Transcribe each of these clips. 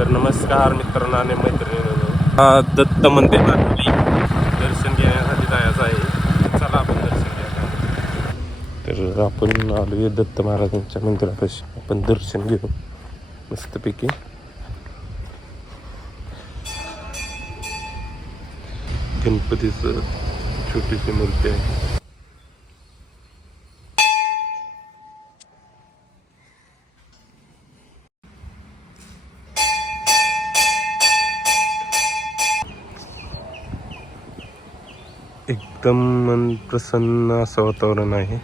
तर नमस्कार मित्रांना आणि मैत्रिणींनो. हा दत्त मंदिर दर्शन घेण्यासाठी जायचं आहे. चला आपण दर्शन घ्यायला तर आपण आलोय दत्त महाराजांच्या मंदिरापाशी. आपण दर्शन घेऊ. मस्तपैकी. गणपतीचं छोटीशी मूर्ती आहे. एकदम मन प्रसन्न असं वातावरण आहे.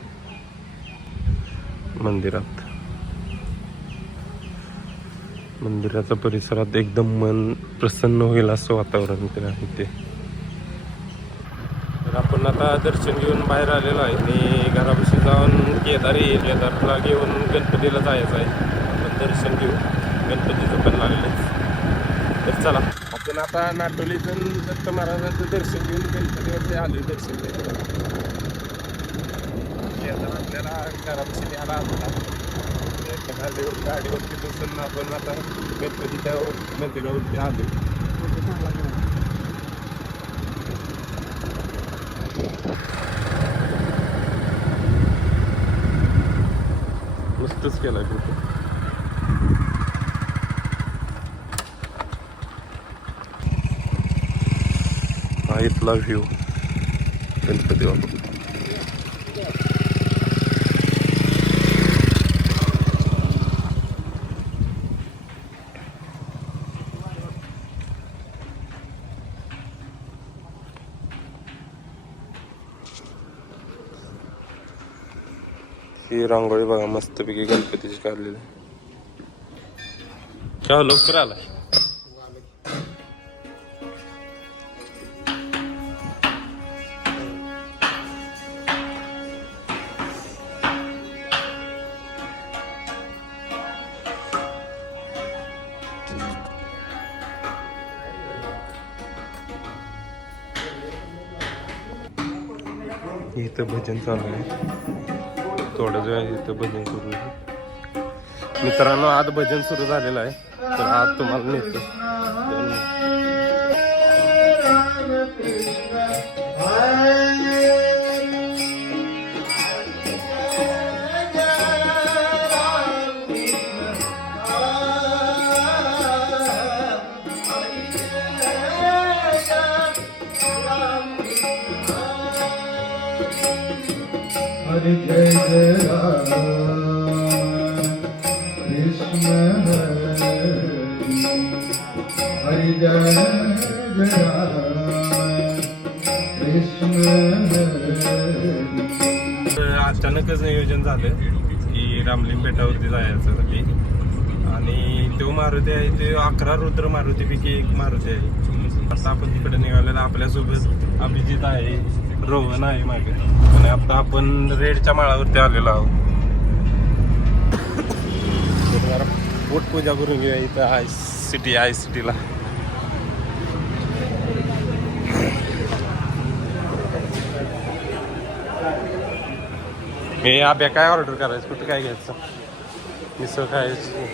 मंदिरात. मंदिराच्या परिसरात एकदम मन प्रसन्न होईल असं वातावरण ते आहे ते तर आपण आता दर्शन घेऊन बाहेर आलेलो आहे. आणि घरापाशी जाऊन केदारी येईल केदारला घेऊन गणपतीला जायचं आहे. आपण दर्शन घेऊ. गणपतीचं पण लागलेच. तर चला. आपण आता नाटोलीतून दत्त महाराजांचं दर्शन घेऊन गणपतीवरती आलोय दर्शन केदार आपल्याला घरापाशी न्यायला आला गाडीवर गाडीवरती बसून आपण आता गणपतीच्या मंदिरावरती आलोय. मस्तच केलाय फोटो. हा इथला व्ह्यू गणपती बाबा ही रांगोळी बघा मस्तपैकी गणपतीची काढलेली काय लवकर आलाय इथं भजन चालू आहे. थोड्याच वेळ इथं भजन सुरू आहे. मित्रांनो आज भजन सुरू झालेलं आहे तर आज तुम्हाला नेतो. हरि जय जय कृष्ण हरि जय जय कृष्ण अचानकच नियोजन झालं की रामलिंग बेटावरती जायसाठी आणि तो मारुती आहे ते अकरा रुद्र मारुतीपैकी एक मारुती आहे. आता आपण तिकडे निघालेला आपल्यासोबत अभिजित आहे. रोहन आहे मागे. आणि आता आपण रेडच्या माळावरती आलेलो आहोत. तर जरा पोटपूजा करून घेऊया इथं आय सिटी आय सिटीला. हे आब्या काय ऑर्डर करायचं? कुठं काय घ्यायचं? मिसळ खायचं.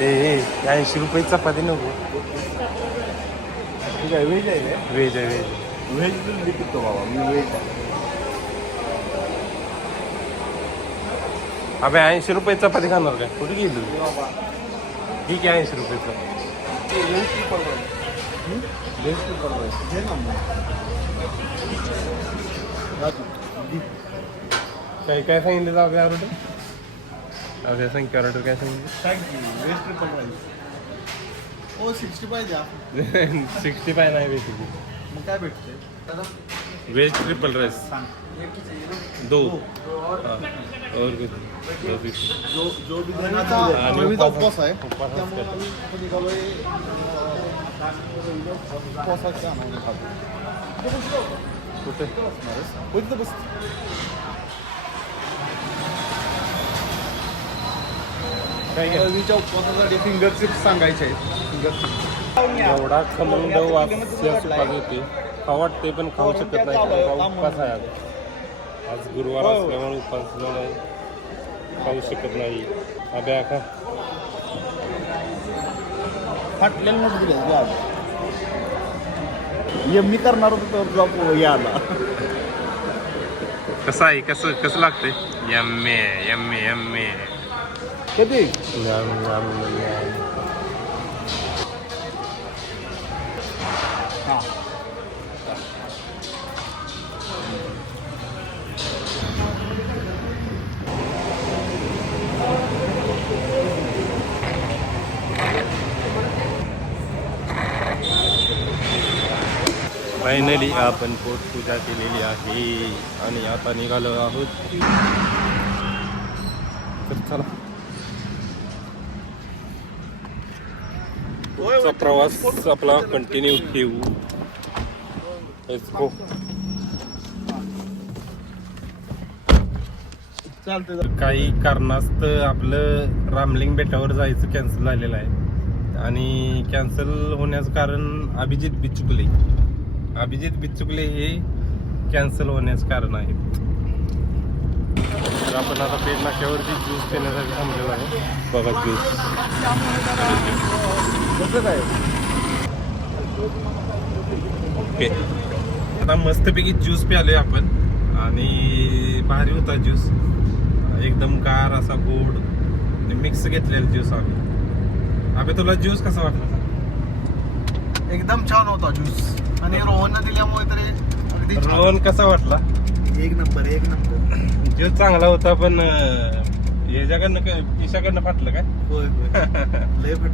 ते ऐंशी रुपये चपाती नको. ठीक आहे वेज आहे व्हेज आहे व्हेज व्हेज लिखितो बाबा मी वेज अबे ऐंशी रुपये चपाती खाणार काय कुठे गेली ठीक आहे ऐंशी रुपयेचं काय काय सांगितलं तर अभ्या ऑर्डर अभ्या संख्या ऑर्डर काय सांगितलं वेज ट्रिपल राईस ओ सिक्स्टी पाहिजे सिक्स्टी फाय नाही बेसिकली मग काय भेटते वेज ट्रिपल राइस सांग. दो. हाँ, और कुछ? दो जो जो भी देना आणि रवीचा उपवास- उपवास आहे उपवास त्यामुळे करतो. आम्ही इथे निघालोय उपवासाच्या आणायला खातो कुठे? हो बस. उपवासासाठी सांगायचे आहेत. एवढा खमंग वास येते खाऊ वाटते पण खाऊ शकत नाही. का उपवास आहे आज. आज गुरुवार असल्यामुळे उपवास नाही खाऊ शकत नाही. अभ्या खा. फाटलेलं जॉब एम मी करणार होतो तर जॉब याला कसं आहे? कसं कसं लागतंय? यम्मे यम्मे यम्मे. कधी हा फायनली आपण पोटपूजा केलेली आहे आणि आता निघालो आहोत तर चला पुढचा प्रवास आपला कंटिन्यू ठेवू. काही कारणास्तव आपलं रामलिंग बेटावर जायचं कॅन्सल झालेलं आहे. आणि कॅन्सल होण्याचं कारण अभिजित बिचुकले. अभिजित बिचुकले हे कॅन्सल होण्याचं कारण आहे. तर आपण आता पेट नाक्यावरती ज्यूस पिण्यासाठी थांबलेलो आहे. बघा ज्यूस कसं काय? ओके. आता मस्तपैकी ज्यूस प्यालोय आपण. आणि भारी होता ज्यूस एकदम कार असा गोड. मिक्स घेतलेला ज्यूस आम्ही. अबे तुला ज्यूस कसा वाटला? एकदम छान होता ज्यूस आणि रोहन दिल्यामुळे तरी. रोहन कसा वाटला? एक नंबर एक नंबर. ज्यूस चांगला होता पण अं, ह्याच्याकडनं काय पिशाकडनं फाटलं काय? होय होय. लय फट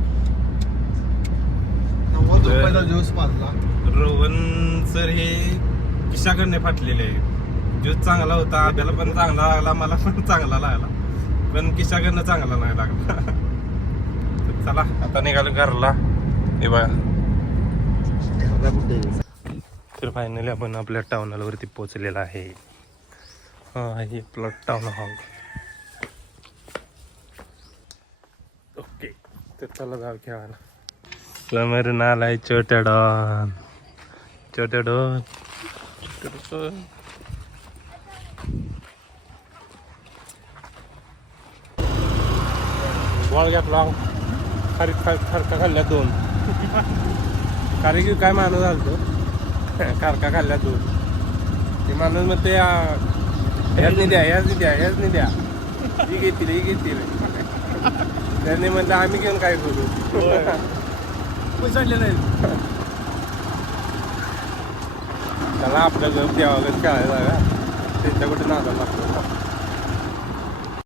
नव्वद रुपयाला ज्यूस मारला. रोहन सर हे किशाकडने फाटलेले. आहे ज्यूस चांगला होता आब्याला पण चांगला लागला मला पण चांगला लागला. पण किशाकडनं चांगला नाही लागला. चला आता निघालो घरला. हे बघा. तर फायनली आपण आपल्या टाउन वरती पोहोचलेला आहे. हा हे आपला टाउन हॉल ओके तर चला जाऊ खेळायला आलाय छोट्या डॉन छोट्या डॉन छोट्या डॉन. बॉल घेतला खार खारका खाल्ल्या दोन. कारण की काय माणूस आलतो? खारका खाल्ल्या दोन. ते माणूस मग ते ह्याच नाही द्या ह्याच नाही द्या ह्याच नाही द्या ही घेतील ही घेतील. त्यांनी म्हणलं आम्ही घेऊन काय करू? उचलले नाही त्याला आपल्या घर देवागत खेळायला जागा त्यांच्या कुठे नादा लागतो.